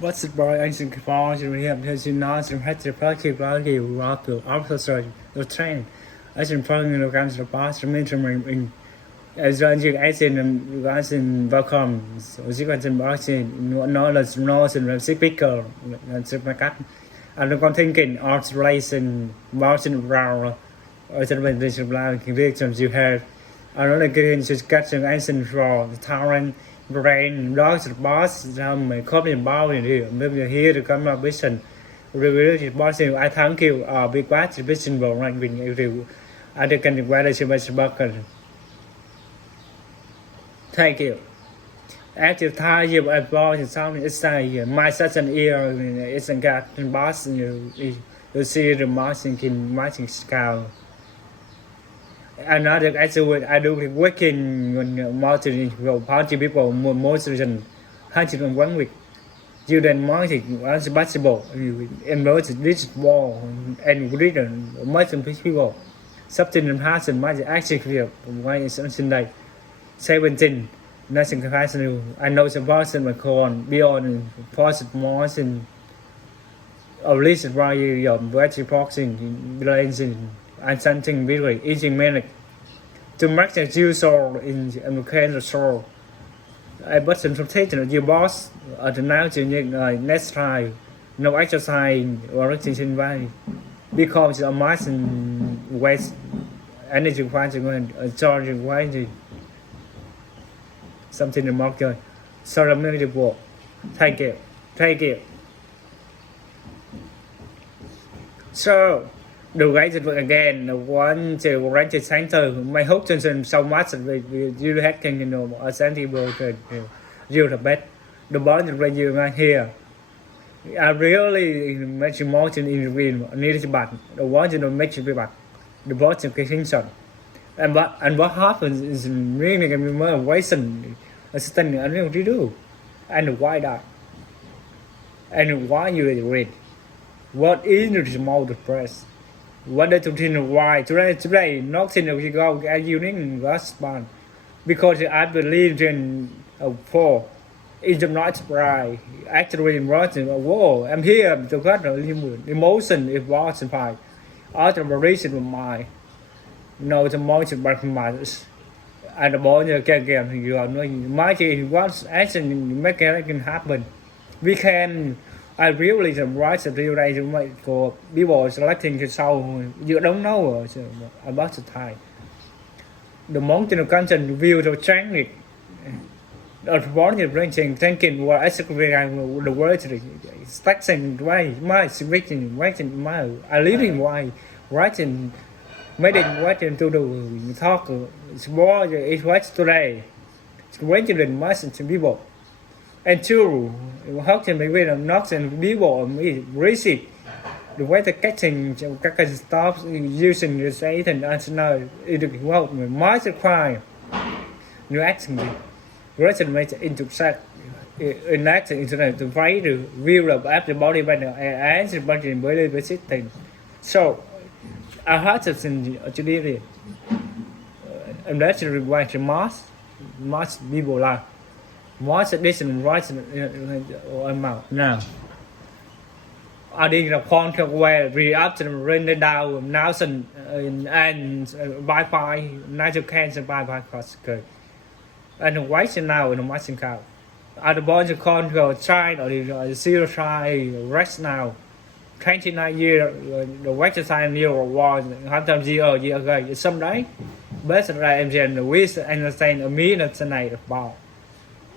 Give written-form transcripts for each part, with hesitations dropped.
What's it boy ancient Capars and rehab has you not and had to practice value rock to officer the train. As in following the guns of past in as long as you guys in welcome so you can boxing knowledge knows and speaker and super cut and con thinking art racing mountain round or something this is like victims you have I don't like getting just catching ancient for the tyrant brain dogs boss some my copy bao here maybe here to come up vision review boss I thank you big batch vision vào rank bình review I can quay lại xem bucket thank you active time you I bought something it's like my such an ear it's a got in boss you see the marching in marching scale another actually I do working on marching party people most reason 1 week you then marching as basketball enroll this ball and reading much people something in person much actually why is something like 17 nothing capacity I know some person mà còn beyond positive motion at least why you virtual boxing blazing and something very easy minute to make the you saw in American show I bought some temptation you boss ở the now to next try no exercise or exercise why because a mass waste energy fighting charging why something remarkable. So remarkable. Thank you. So, the guys that again, one to rank the center. My hope to so much that you had can a sensible to you the best. The bond that you are here. I really make emotion in the win. Need to bat. The one to make you be back. The boss of Kingston. And what happens is really more wasting assistant I don't know what to do and why that and why you read what is the small press what is the why today nothing you go as you need last month because I believe in for is not right actually writing whoa I'm here to get emotion it was by alteration of my no the emotion but my and the ball you can you are knowing mighty what action make it can happen we can I really right the real day for people selecting the sau you don't know about the time the mountain content view the training the ball is ranking thinking what exactly the word stacking why my speaking writing my I living why writing Meeting watching to do talk small it was today. Questioning much people. And two, how can we not and people receive the way the catching các cái stop using the say and answer it được well much crime. New action Russian made into set in action internet to find the view of after body by the answer budget bởi đây thing. So I had something to do it. And that's required to mass people là mass addition right amount now. I did a contract where we after render down now and Wi-Fi natural cancer Wi-Fi cost good. And white now in the machine car. At the bunch of control try or the zero try rest now. 29 years the white sign year was 100 year ago some đấy best là em dần with understand a minute tonight about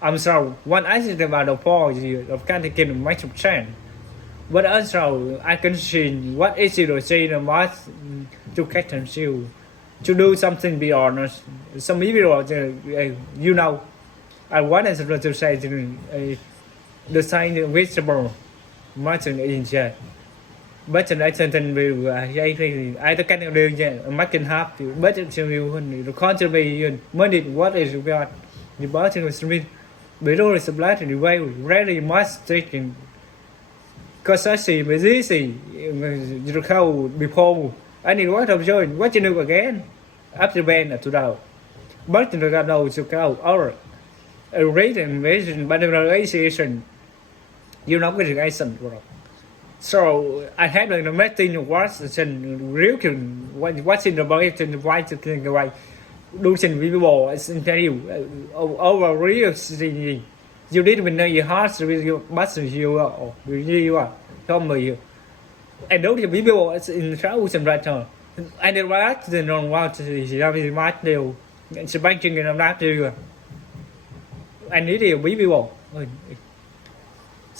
I'm sorry what I think about the fall of kind of getting much of change but also I can see what is it to say the most to catch and you to do something beyond us some people you know I wanted to say the sign visible much in chat but I sentence will I the kind of doing making half but it's you the contribution money what is about the bottom was mean below is black and the way really much taking because I see with this you how before I need what of join what you do again after band to down but the got no to go or a rate invasion by the relation You know cái reaction của nó. So I had like the meeting was in real what's in the body in the white thing the way losing people is in tell you over real thing. You did when your heart with your bus you are come with you. And don't you people it's in trouble and right now. And the right the non want to see how it might do. It's a banking and I'm not to you. I need to be people.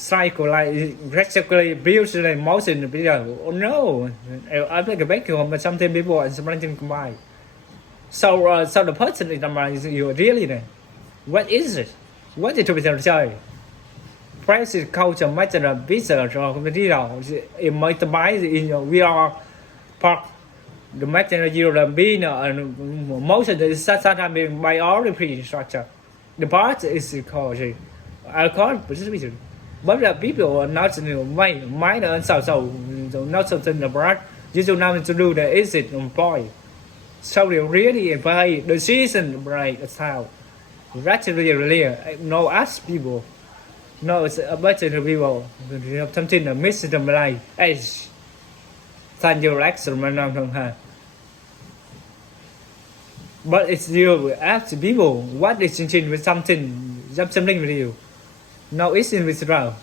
Cycle like practically builds the motion bây giờ oh no I like a vacuum but sometimes people are something combined so the person is you really then what is it what is to be chơi practice culture matter a visa cho không biết đâu in my mind in your VR park the matter you the being motion is sometimes by all the structure the part is called I call it but the people are not mind and so not something about you don't know to do the exit employ so they really by the season right as how that's really no ask people no it's a better people something that miss them like as than your action but it's you ask people what is changing with something with you. No, it's in withdrawal.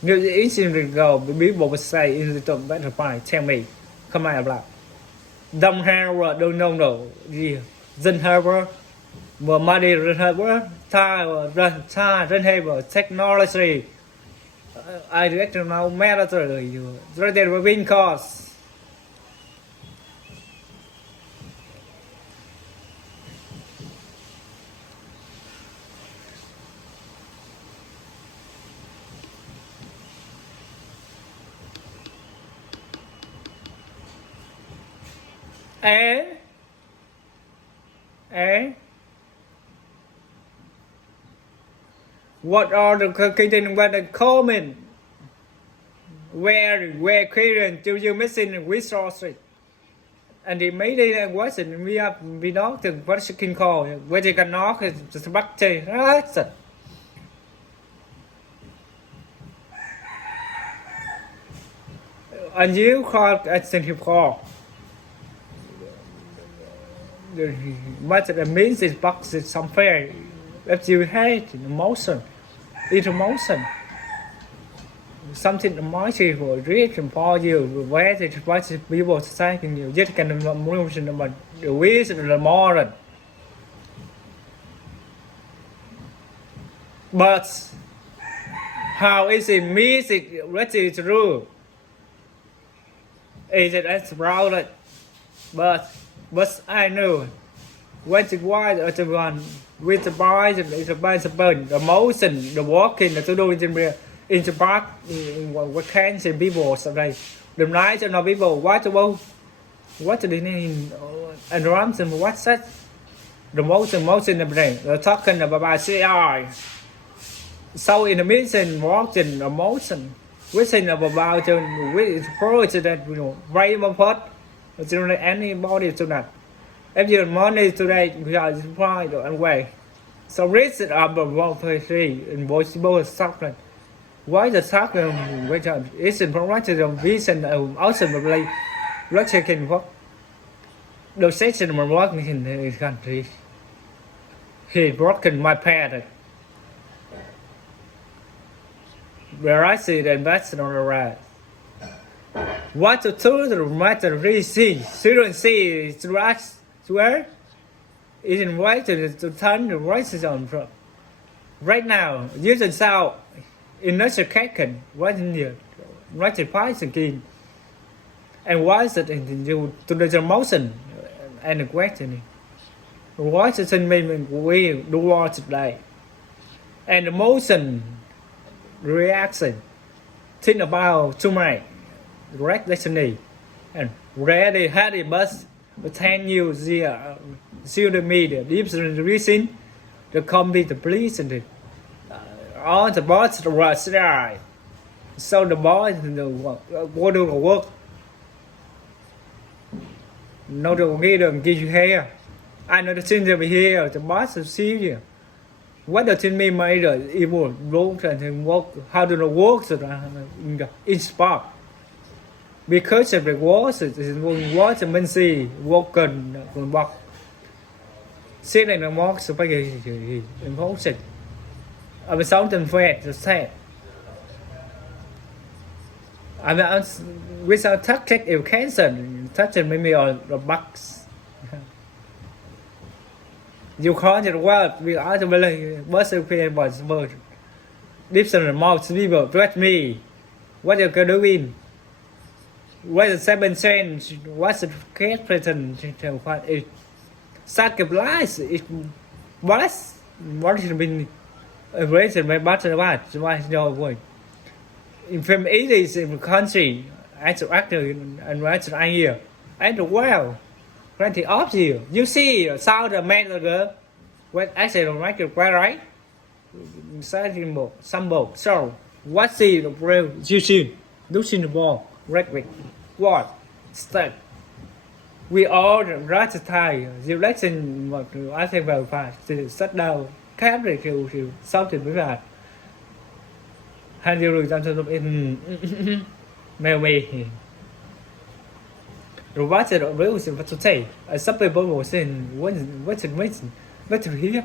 No, it's in withdrawal. People would say in the top better pie. Tell me, come on, black. Don't have don't know no. Dân Harbour, but money in Harbour, time have technology. I direct now matter you. There will win costs. What are the content what the comment where current do you missing resources and the maybe and what's it we know the what you can call where they can knock is just back to that's it. And you call extensive call what it means is box is somewhere if you hate emotion it's emotion something emotion for reach for you where the what people say you just can emotion but the ways the more but how is it music what is true is it as proud but I know when it was the one with the boys and the boys the motion the walking the to do in the park what can say people today the night and people what about what the name and drums and what set the motion the brain the talking about CI so in the mission walking the motion we saying about with project that you know right one part anybody to that if you money today we are supply the way so risk it up of 1.3 in possible suffering why the suffering which is in front of the vision ultimately let's check in what the section of working in the country he broken my pad where I see the investment on the right. What to do the matter really see student see to right where is in right to turn the right on from right now using sao in nature can what in here right to price again and why is it in you to the motion and the question why is it movement we do what today and the motion reaction think about too much direct listening and ready had a bus 10 years see the media deep reason the comedy the police and all the boss the right so the boys the what do the work no the give you here I know the thing over here the boss of see you What does it mean by the evil work and work? How do the works in spark? Because of the words, words and men see work cần bọc. Xin này nó móc sự phải gì không xịt. Ở bên sống tình phê rồi xe. I mean, without touching education, touching maybe on the bugs. You can't just work without the belly, but the pain was bird. Dips in the mouth, people, threat me. What you can do in? What is 7 cents? What's the case present? It sacrifice, it was what has been raised by butter, why no way. In from 80s in the country, as an actor and as an idea, and well, plenty of you. You see, sao the man or girl, what actually don't like it, right? Symbol. So, what see the real? You see, losing the ball, rhetoric, what, step. We all ratify the election mà I think vào phải thì shut down khác để kiểu sau thì mới là hai điều rồi trong trường in mail me rồi what is the reason what to say some people will say what's the reason what to hear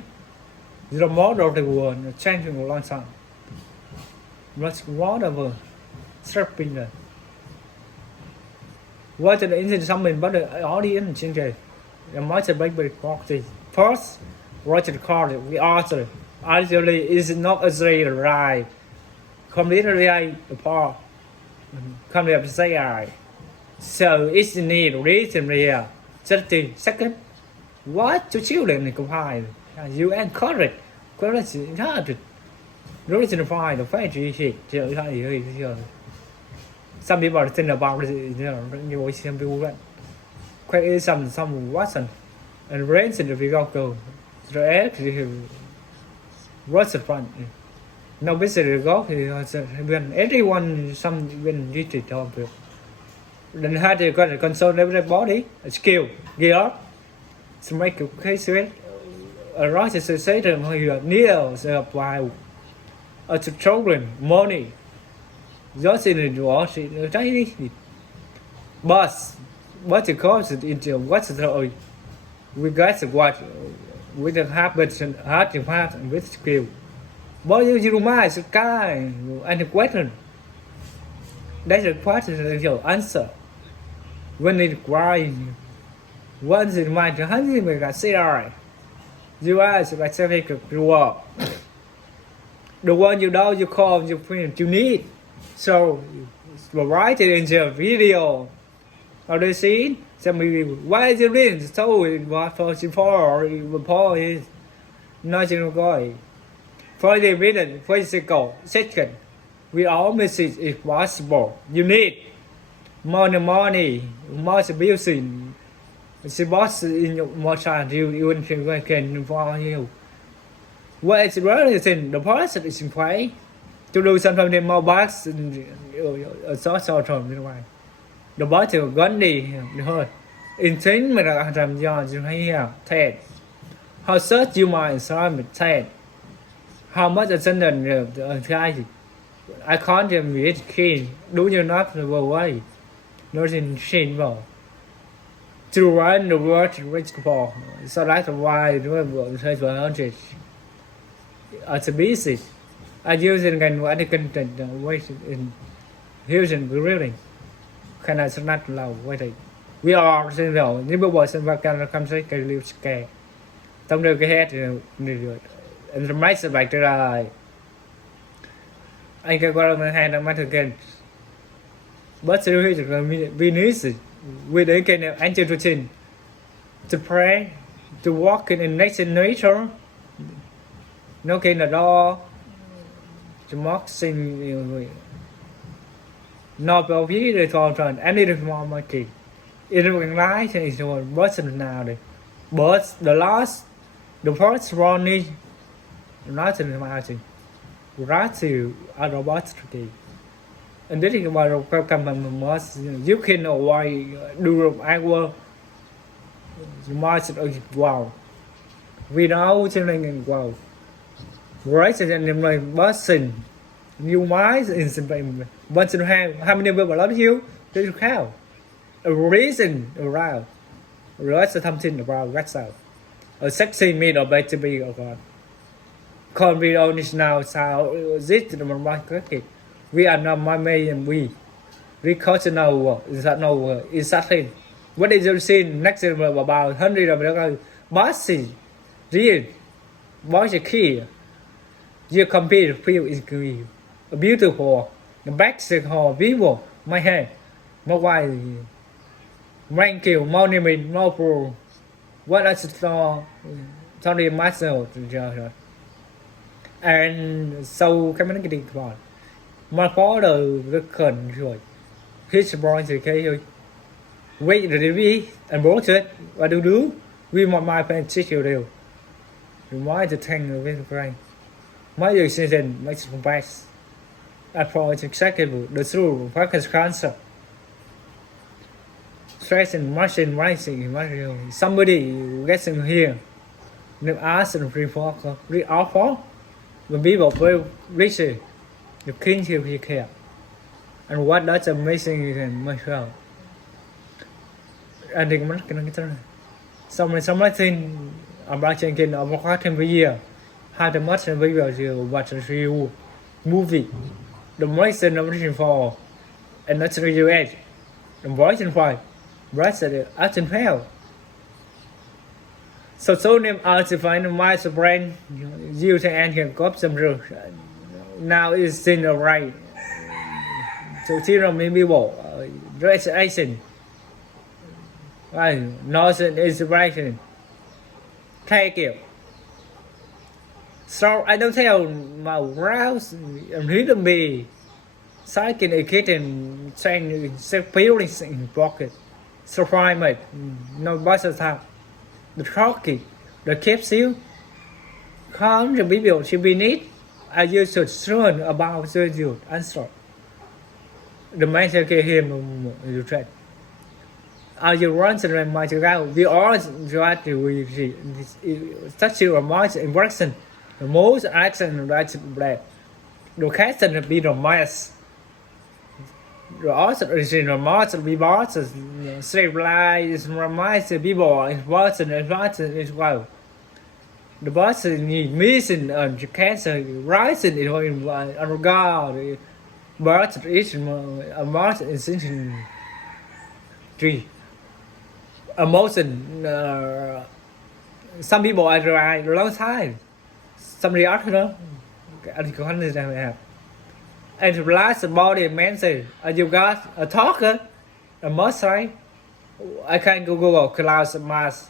the model of the world changing a long time what's whatever stripping there. What the engine something about the audience change the much big quality. First, what the card we answer. Actually is not as right. Completely apart. Come up to say I. So it's need reason here. Second, what to children compile. You encourage quality hard. Reason find the fact you some people think about it, you know, some people that quite some Watson and rains in the vehicle. The air what's the front? No visitor go when everyone some when you treat on people. Then had to got a console everybody, a skill, get up to make a case with a right to say to them who you are near the while to children, money. Just in the door, tiny bus. What the cause into what's the we got what with the habits and heart to heart and with skill. But you might sky and the question. That's the question of your answer. When it crying, once in mind to hunting we got say alright. You ask like say the work. The one you know you call your friend you need. So, write it in the video. Or the scene, some people, why is it written? So, what for before is not going. For the minute, physical, second, we all message is possible. You need more money, more building. It's boss in your more time, you can for you. What is really thing? The person is in play. To do something more box so from bên ngoài the boss thì gắn đi thôi in chính mà là làm do you hay thẹn how search you mind so mình thẹn how much attendance try I can't meet keen do you not the way nothing change vào to run the word rich for so that's why do I say for 100 at the basic I using any content way in using reeling. Can I not low way we are saying no nhưng bây giờ xem vào camera come say cái liều scare trong đây cái head and the mic sẽ bạch ra anh cái qua là hai năm mắt again but still we need we đấy cái này anh chưa routine to pray to walk in nature nó cái là đó mock sinh nó bảo phí để còn tròn em đi được mò mà kì in được lái thì rồi bớt nào đây but the last the first running nói thì mà gì right to other bots kì and this is about the come most you can avoid do our you might wow we know children wow Right and my person. You might in once in a while. How many people love you? Do you have a reason around? Right something about that's out. A sexy meat or better be or God. Con we only now sao this the market. We are not my may and we culture no is that no is that thing. What is your scene next about 100 of the bossy real boss a key. You compete feel is green. Beautiful. The back sick hall vivo my hand. My wife rank kill monument no pro. What I saw Tony myself and sau cái mấy cái điện thoại mà có đời rất khẩn rồi hit boy thì cái thôi wait rồi đi and bố chết và đứa we want my pen chết nhiều điều why the thing of it brain my decision makes it complex approach executive the true focus concept stress and machine rising material somebody gets in here nếu ask and free for free offer when people will reach it you can't hear he care and what that's amazing is myself and then mất cái này something about changing of what can be here how the much and we will watch a real movie the reason I'm looking for and that's the real edge the voice and fight right at the action hell so name out to find my brain you and can got some real now is in the right so zero maybe bộ reaction notion inspiration thay kiểu so I don't tell my browse and read me cycling a kitten saying feeling in pocket surprise mate no bus attack the talking the capsule come the people should be need I use to learn about the answer the man said him you try are you running my go we all try to touch your mind impression the most action right black the question be the mice the also is in the most be boss save lies mice people is boss and advance as well the boss need missing and cancer rising in regard but it's a most essential tree emotion some people are try long time somebody else nữa anh có khăn gì đây and the last body man say you got a talker a must right I can Google class mass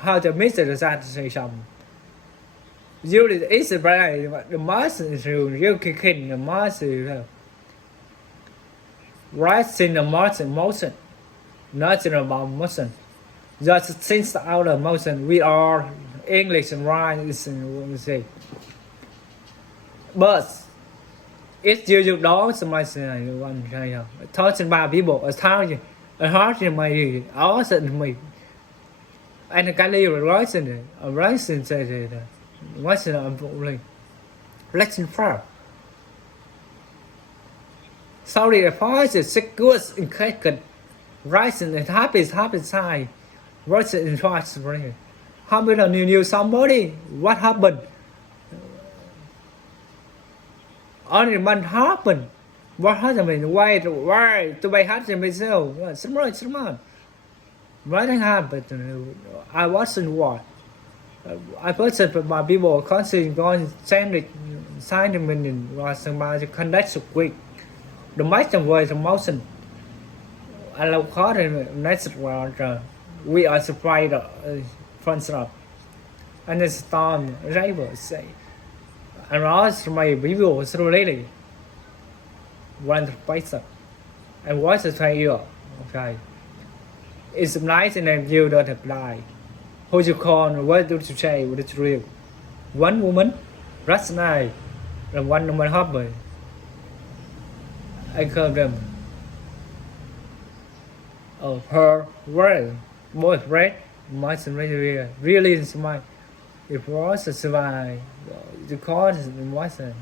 how to miss the say something usually it's the brain the mass is real kicking the mass rising the mass in motion not in about motion just since out of motion we are English and right is what we say but it's you đó somebody say one say talk about people as how you a heart in my also me and cái này là rising say that what's it unfolding lesson for sorry the voice is secure in case rising and happy side rising in trust how many of you knew somebody what happened only one happened what happened why to buy hat to myself smart right happened I wasn't what I personally my people constantly going sending signing was somebody connect so quick the most of ways of motion I love hard and next one we are surprised front up and the storm rival say and also my people was really one place and watch the trail okay it's nice and you don't apply who you call what do you say what is real one woman last night and one woman husband I call them her well boyfriend my really is my It was a survive. The cause wasn't.